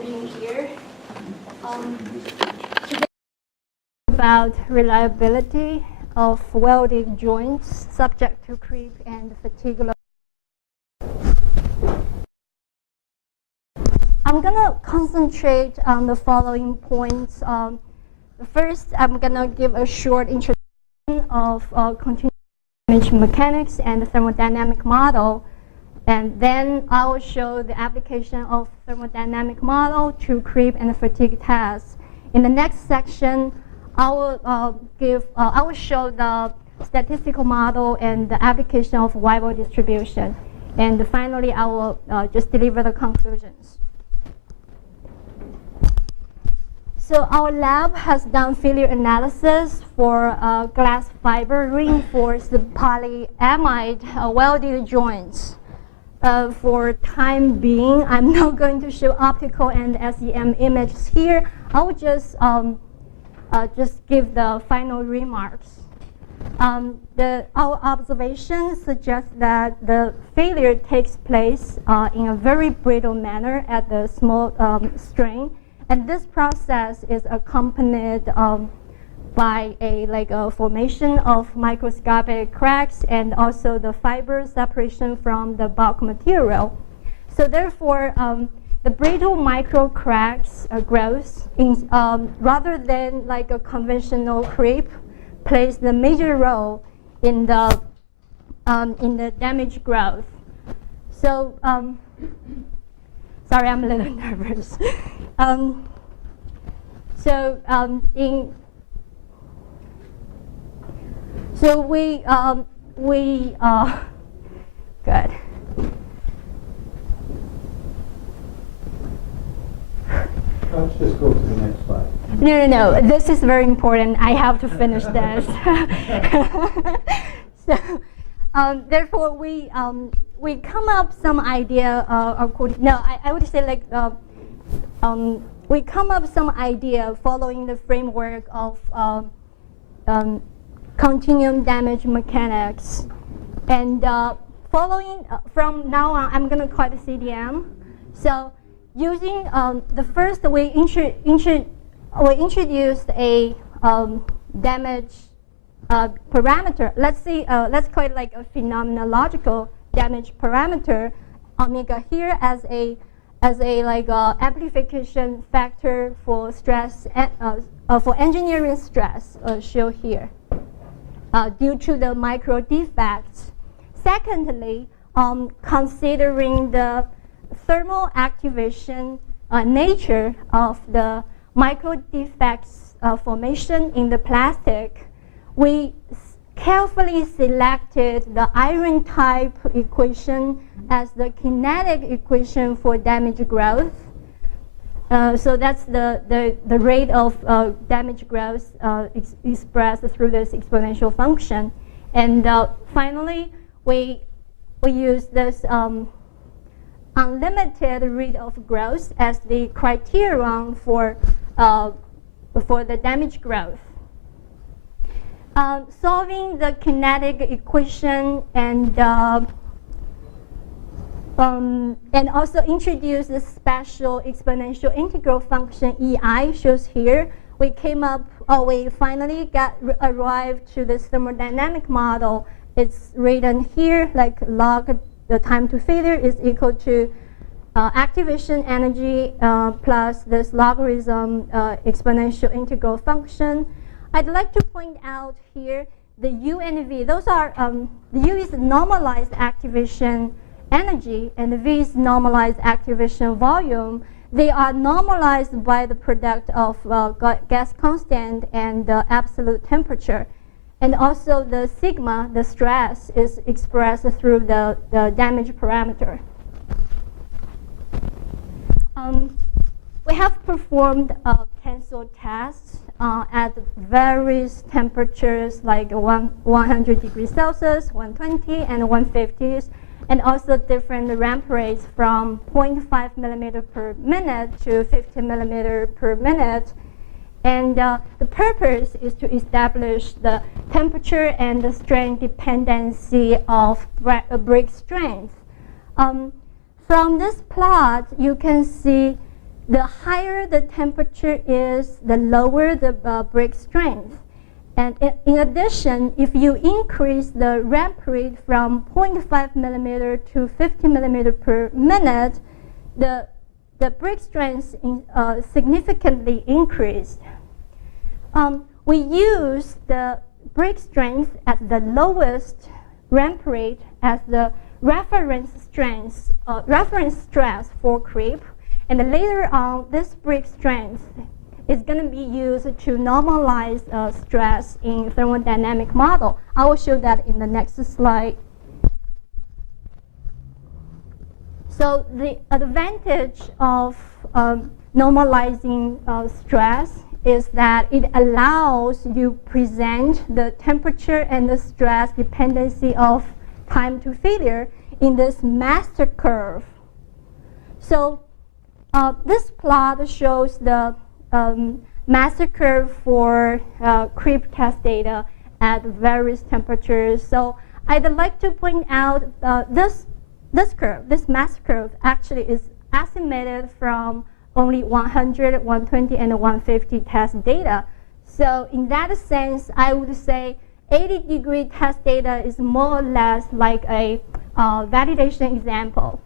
being here. Today about reliability of welded joints subject to creep and fatigue load. I'm going to concentrate on the following points. First, I'm going to give a short introduction of continuous damage mechanics and the thermodynamic model. And then I will show the application of thermodynamic model to creep and fatigue tests. In the next section, I will show the statistical model and the application of Weibull distribution. And finally, I will just deliver the conclusions. So our lab has done failure analysis for glass fiber reinforced polyamide welded joints. For time being, I'm not going to show optical and SEM images here. I will just give the final remarks. Our observations suggest that the failure takes place in a very brittle manner at the small strain, and this process is accompanied by a formation of microscopic cracks and also the fiber separation from the bulk material. So therefore, the brittle micro cracks growth rather than like a conventional creep plays the major role in the damage growth. So sorry, I'm a little nervous. Good. Let's just go to the next slide. No. This is very important. I have to finish this. So, therefore, we come up some idea. I would say like we come up some idea following the framework of continuum damage mechanics, and following from now on, I'm going to call it CDM. So using the first, we introduced a damage parameter. Let's call it like a phenomenological damage parameter, omega here as a amplification factor for stress for engineering stress shown here. Due to the micro defects. Secondly, considering the thermal activation nature of the micro defects formation in the plastic, we carefully selected the iron type equation as the kinetic equation for damage growth. So that's the rate of damage growth expressed through this exponential function. And finally, we use this unlimited rate of growth as the criterion for the damage growth. Solving the kinetic equation and also introduce the special exponential integral function EI shows here. We finally arrived to this thermodynamic model. It's written here like log the time to failure is equal to activation energy plus this logarithm exponential integral function. I'd like to point out here the U and V. Those are the U is normalized activation energy and the V is normalized activation volume. They are normalized by the product of gas constant and absolute temperature. And also the sigma, the stress, is expressed through the damage parameter. We have performed tensile tests at various temperatures like 100 degrees Celsius, 120, and 150s. And also different ramp rates from 0.5 millimeter per minute to 50 millimeter per minute. And the purpose is to establish the temperature and the strain dependency of break strength. From this plot, you can see the higher the temperature is, the lower the break strength. And in addition, if you increase the ramp rate from 0.5 millimeter to 50 millimeter per minute, the break strength significantly increased. We use the break strength at the lowest ramp rate as the reference stress for creep, and later on, this break strength is going to be used to normalize stress in thermodynamic model. I will show that in the next slide. So the advantage of normalizing stress is that it allows you present the temperature and the stress dependency of time to failure in this master curve. So this plot shows the master curve for creep test data at various temperatures. So I'd like to point out this curve, this master curve, actually is estimated from only 100, 120, and 150 test data. So in that sense, I would say 80-degree test data is more or less like a validation example.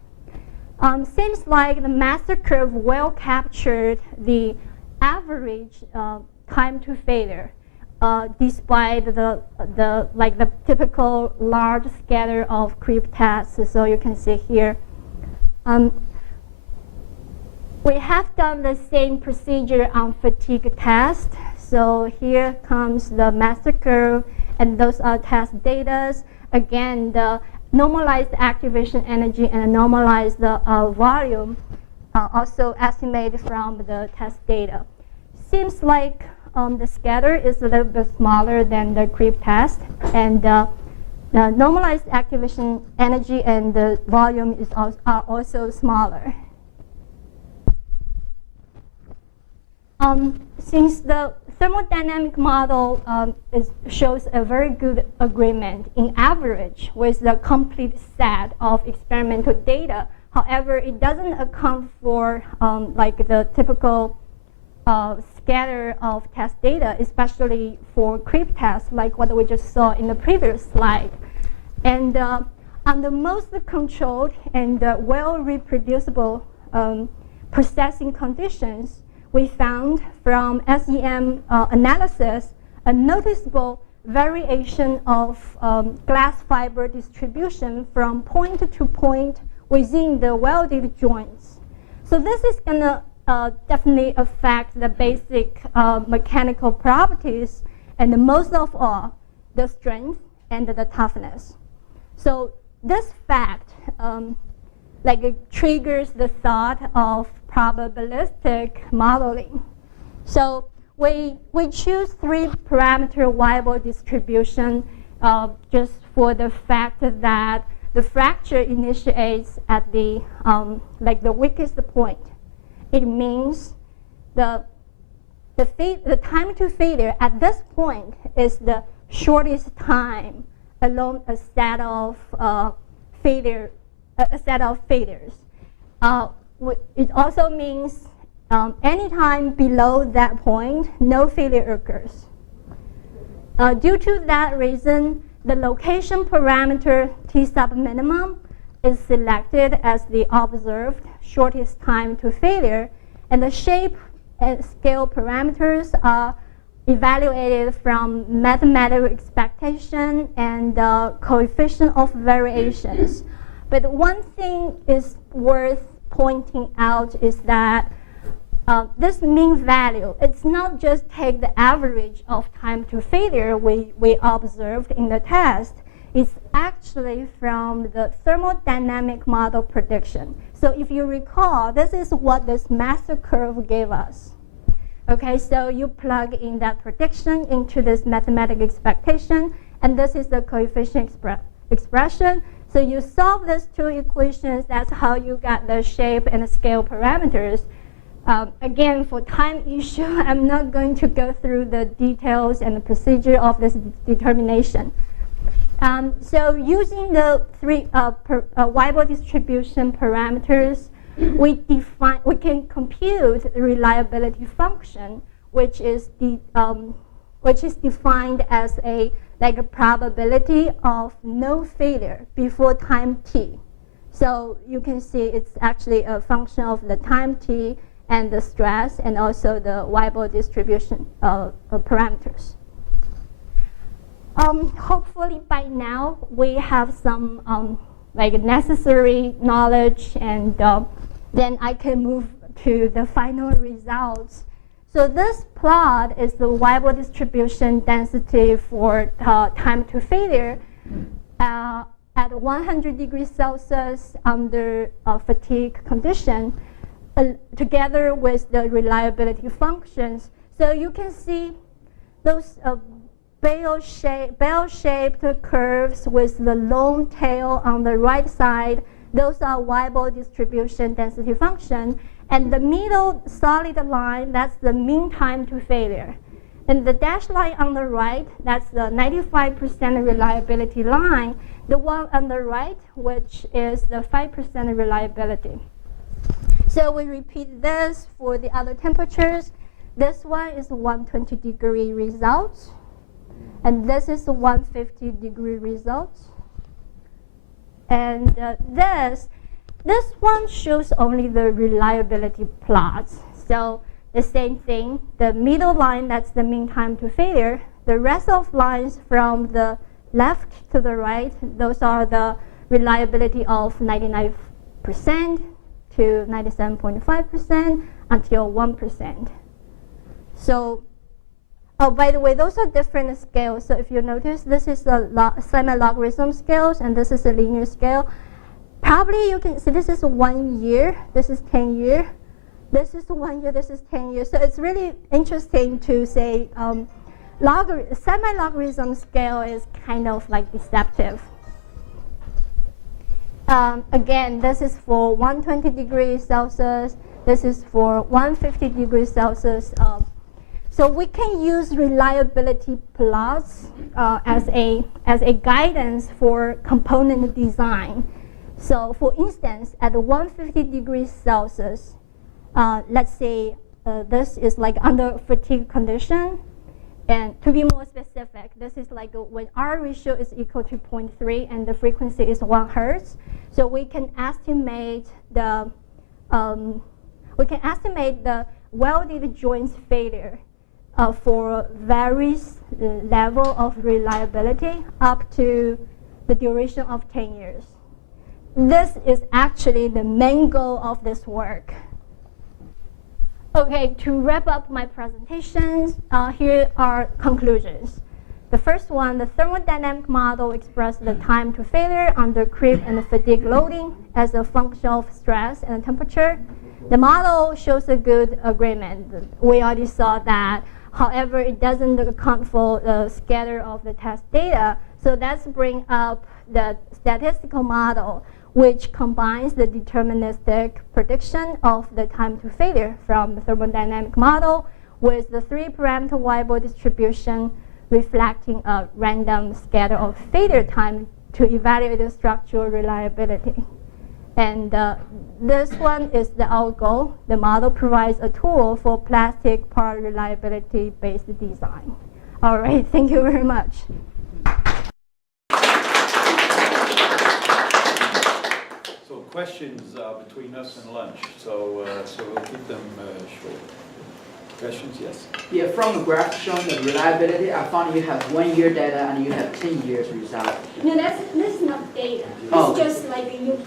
Seems like the master curve well captured the average time to failure, despite the typical large scatter of creep tests. So you can see here. We have done the same procedure on fatigue test. So here comes the master curve, and those are test data. Again, the normalized activation energy and normalized volume also estimated from the test data. Seems like the scatter is a little bit smaller than the creep test, and the normalized activation energy and the volume are also smaller. Since the thermodynamic model shows a very good agreement in average with the complete set of experimental data, however, it doesn't account for like the typical scatter of test data, especially for creep tests, like what we just saw in the previous slide. And on the most controlled and well-reproducible processing conditions, we found from SEM analysis a noticeable variation of glass fiber distribution from point to point within the welded joints. So this is going to definitely affect the basic mechanical properties, and most of all, the strength and the toughness. So this fact it triggers the thought of probabilistic modeling. So we choose 3-parameter Weibull distribution just for the fact that the fracture initiates at the the weakest point. It means the time to failure at this point is the shortest time along a set of failures. It also means anytime below that point, no failure occurs. Due to that reason, the location parameter T sub minimum is selected as the observed shortest time to failure, and the shape and scale parameters are evaluated from mathematical expectation and coefficient of variations. But one thing is worth pointing out is that this mean value, it's not just take the average of time to failure we observed in the test. It's actually from the thermodynamic model prediction. So if you recall, this is what this master curve gave us. Okay, so you plug in that prediction into this mathematical expectation, and this is the coefficient expression. So you solve these two equations, that's how you got the shape and the scale parameters. Again, for time issue, I'm not going to go through the details and the procedure of this determination. So using the 3 Weibull distribution parameters, we can compute the reliability function, which is defined as a probability of no failure before time t. So you can see it's actually a function of the time t and the stress and also the Weibull distribution parameters. Hopefully by now we have some necessary knowledge, and then I can move to the final results. So this plot is the Weibull distribution density for time to failure at 100 degrees Celsius under fatigue condition, together with the reliability functions. So you can see those bell-shaped curves with the long tail on the right side. Those are Weibull distribution density function. And the middle solid line, that's the mean time to failure. And the dashed line on the right, that's the 95% reliability line. The one on the right, which is the 5% reliability. So we repeat this for the other temperatures. This one is 120-degree results. And this is 150-degree results. And this one shows only the reliability plots. So the same thing, the middle line, that's the mean time to failure. The rest of lines from the left to the right, those are the reliability of 99% to 97.5% until 1%. So, oh, by the way, those are different scales. So if you notice, this is a semi-logarithm scales, and this is a linear scale. Probably you can see this is 1 year, this is 10 year, this is 1 year, this is 10 years. So it's really interesting to say semi-logarithm scale is kind of like deceptive. Again, this is for 120 degrees Celsius, this is for 150 degrees Celsius. So we can use reliability plots as a guidance for component design. So for instance, at 150 degrees Celsius, let's say this is like under fatigue condition. And to be more specific, this is like when R ratio is equal to 0.3 and the frequency is 1 Hertz. So we can estimate the welded joints failure for various level of reliability up to the duration of 10 years. This is actually the main goal of this work. Okay, to wrap up my presentations, here are conclusions. The first one, the thermodynamic model expresses the time to failure under creep and fatigue loading as a function of stress and temperature. The model shows a good agreement. We already saw that. However, it doesn't account for the scatter of the test data. So let's bring up the statistical model, which combines the deterministic prediction of the time to failure from the thermodynamic model with the 3-parameter Weibull distribution reflecting a random scatter of failure time to evaluate the structural reliability. And this one is our goal. The model provides a tool for plastic part reliability-based design. All right, thank you very much. So questions between us and lunch. So we'll keep them short. Questions, yes? Yeah, from the graph showing the reliability, I found you have 1 year data and you have 10 years result. No, this is not data. It's just like you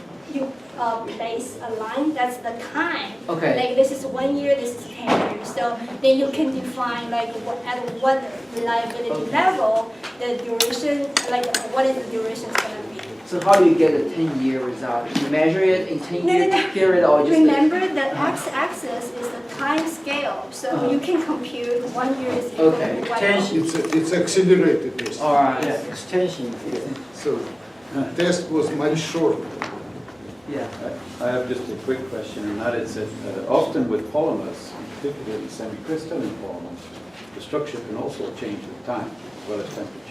place a line, that's the time. Okay. Like this is 1 year, this is 10 years. So then you can define like at what reliability level the duration, like what is the duration going to be. So how do you get a 10-year result? You measure it in 10-year period or just... Remember the x-axis is the time scale. So you can compute 1 year is equal to 1 year. It's accelerated test. All right. Yeah. Extension. So the test was much shorter. Yeah. I have just a quick question, and that is that often with polymers, particularly semi-crystalline polymers, the structure can also change with time as well as temperature.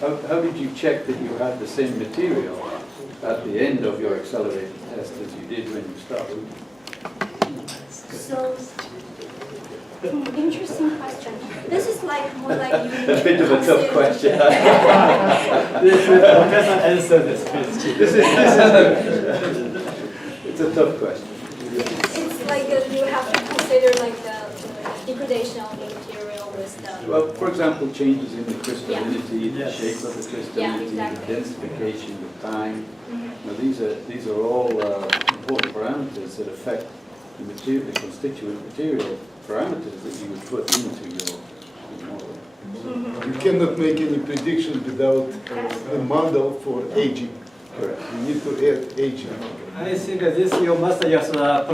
How did you check that you had the same material at the end of your accelerated test as you did when you started? So, interesting question. This is like more like you A bit of a tough question. Professor answer this question. It's a tough question. It's like you have to consider like the degradation of the material with the. Well, for example, changes in the crystallinity, the Yes. shape of the crystallinity, exactly. the densification, the time. Now, these are all important parameters that affect the material, the constituent material parameters that you would put into your model. You cannot make any prediction without a model for aging. Correct. You need to add aging. I think this you must just